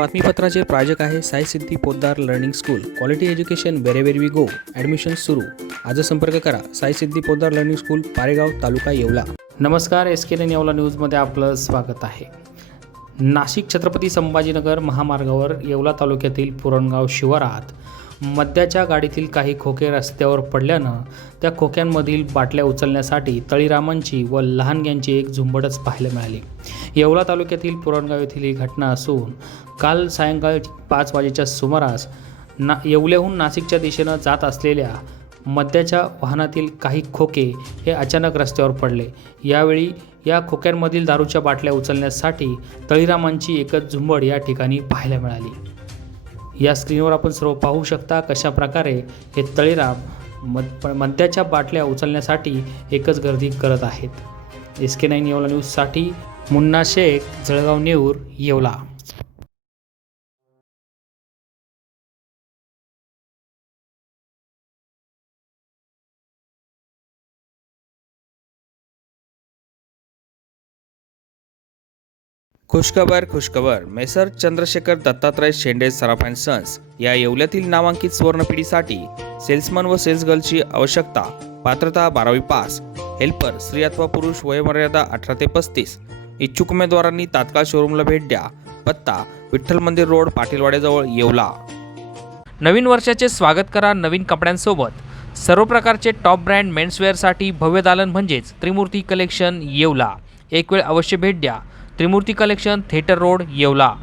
बातमीपत्राचे प्रायोजक आहे Sai Siddhi Poddar learning school. Quality education wherever we go. Admission सुरू. आज संपर्क करा साई सिद्धी पोद्दार लर्निंग स्कूल, पारेगाव, तालुका येवला. नमस्कार, SK9 येवला न्यूजमध्ये आपलं स्वागत आहे. नाशिक छत्रपती संभाजीनगर महामार्गावर येवला तालुक्यातील पुरणगाव शिवारात मद्याच्या गाडीतील काही खोके रस्त्यावर पडल्यानं त्या खोक्यांमधील बाटल्या उचलण्यासाठी तळीरामांची व लहानग्यांची एक झुंबडच पाहायला मिळाली. येवला तालुक्यातील पुरणगाव येथील ही घटना असून काल सायंकाळी 5 वाजेच्या सुमारास येवल्याहून नाशिकच्या दिशेनं जात असलेल्या मद्याच्या वाहनातील काही खोके हे अचानक रस्त्यावर पडले. यावेळी या खोक्यांमधील दारूच्या बाटल्या उचलण्यासाठी तळीरामांची एकच झुंबड या ठिकाणी पाहायला मिळाली. या स्क्रीनवर आपण सर्व पाहू शकता कशा प्रकारे हे तळीराम मद्याच्या बाटल्या उचलण्यासाठी एकच गर्दी करत आहेत. SK9 येवला न्यूजसाठी मुन्ना शेख, जळगाव नेऊर, येवला. खुशखबर. Messrs Chandrashekhar Dattatray Shende Saraf and sons या येवल्यातील नामांकित सुवर्णपिढीसाठी सेल्समन व सेल्सगर्लची आवश्यकता. पात्रता 12वी पास. हेल्पर स्त्री अथवा पुरुष. वयोमर्यादा 18 ते 35. इच्छुक उमेदवारांनी तात्काळ शोरूमला भेट द्या. पत्ता विठ्ठल मंदिर रोड, पाटीलवाड्याजवळ, येवला. नवीन वर्षाचे स्वागत करा नवीन कपड्यांसोबत. सर्व प्रकारचे टॉप ब्रँड मेन्सवेअरसाठी भव्य दालन म्हणजेच त्रिमूर्ती कलेक्शन, येवला. एक वेळ अवश्य भेट द्या. त्रिमूर्ती कलेक्शन, थिएटर रोड, येवला.